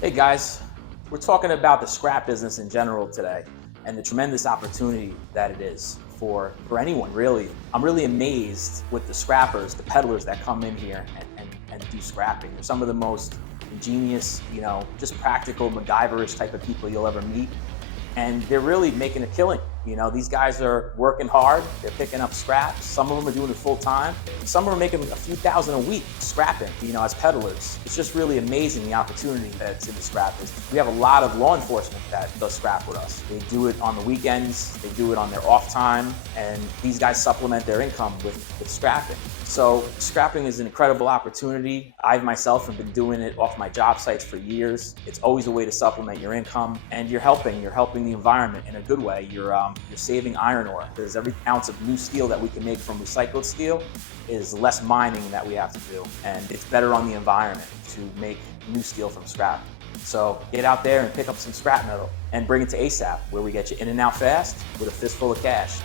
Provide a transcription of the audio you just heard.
Hey guys, we're talking about the scrap business in general today and the tremendous opportunity that it is for anyone really. I'm really amazed with the scrappers, the peddlers that come in here and do scrapping. They're some of the most ingenious, just practical MacGyverish type of people you'll ever meet. And they're really making a killing. These guys are working hard. They're picking up scraps. Some of them are doing it full time. Some are making a few thousand a week scrapping, as peddlers. It's just really amazing the opportunity that's in the scrap business. We have a lot of law enforcement that does scrap with us. They do it on the weekends. They do it on their off time. And these guys supplement their income with scrapping. So scrapping is an incredible opportunity. I myself have been doing it off my job sites for years. It's always a way to supplement your income, and you're helping the environment in a good way. You're saving iron ore, because every ounce of new steel that we can make from recycled steel is less mining that we have to do, and it's better on the environment to make new steel from scrap. So get out there and pick up some scrap metal and bring it to ASAP, where we get you in and out fast with a fistful of cash.